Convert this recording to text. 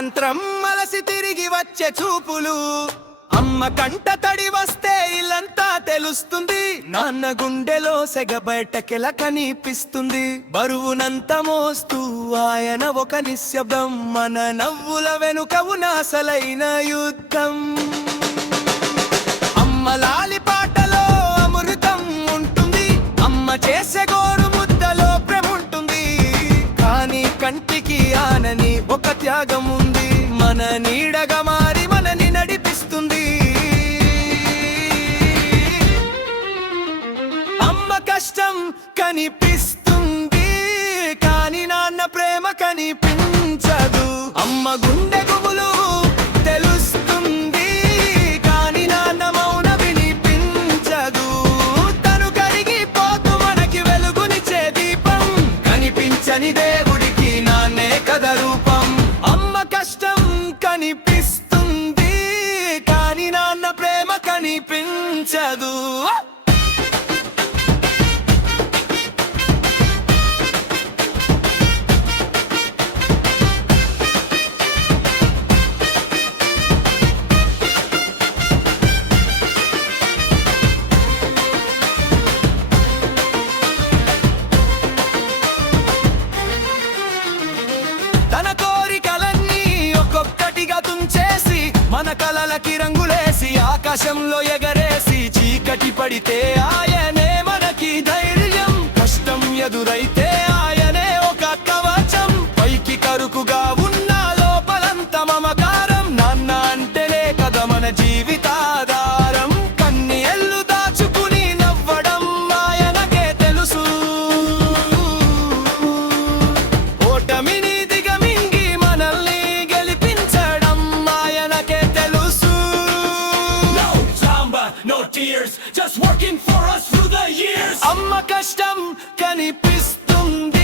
సాయంత్రం మలసి తిరిగి వచ్చే చూపులు, అమ్మ కంట తడి వస్తే ఇల్లంతా తెలుస్తుంది, నాన్న గుండెలో సెగ బయటకెల కనిపిస్తుంది. బరువునంత మోస్తూ ఆయన ఒక నిశ్శబ్దం, మన నవ్వుల వెనుక ఉనాసలైన యుద్ధం. అమ్మ లాలి పాటలో అమృతం ఉంటుంది, అమ్మ చేసే గోరు ముద్దలో ప్రేమ ఉంటుంది, కానీ కంటికి ఆనని ఒక త్యాగం ఉంది, మన నీడగా మారి మనని నడిపిస్తుంది. అమ్మ కష్టం కనిపిస్తుంది, కానీ నాన్న ప్రేమ కనిపించదు. అమ్మ గుండె గుబులు తెలుస్తుంది, కానీ నాన్న మౌన వినిపించదు. తను కరిగిపోతూ మనకి వెలుగునిచ్చే దీపం, కనిపించని దేవుడికి నాన్నే కథ రూపం. అమ్మ కష్టం కనిపిస్తుంది, కానీ నాన్న ప్రేమ కనిపించదు. తన కోరికలన్నీ ఒక్కొక్కటిగా తుంచేసి, మన కలలకి రంగులేసి, ఆకాశంలో ఎగరేసి, చీకటి పడితే ఆయనే మనకి ధైర్యం, కష్టం ఎదురైతే ఆయనే ఒక కవచం, పైకి కరుకుగా ఉన్న లోపలంత మమకారం, నాన్న అంటేనే కదా మన జీవితాధారం. కన్నీళ్లు దాచుకుని నవ్వడం ఆయనకే తెలుసు, ఓటమిని దిగమింగి మనల్ని గెలిపించడం ఆయనకే తెలుసు. No drama, no tears, just working for us through the years. అమ్మ కష్టం కనిపిస్తుంది,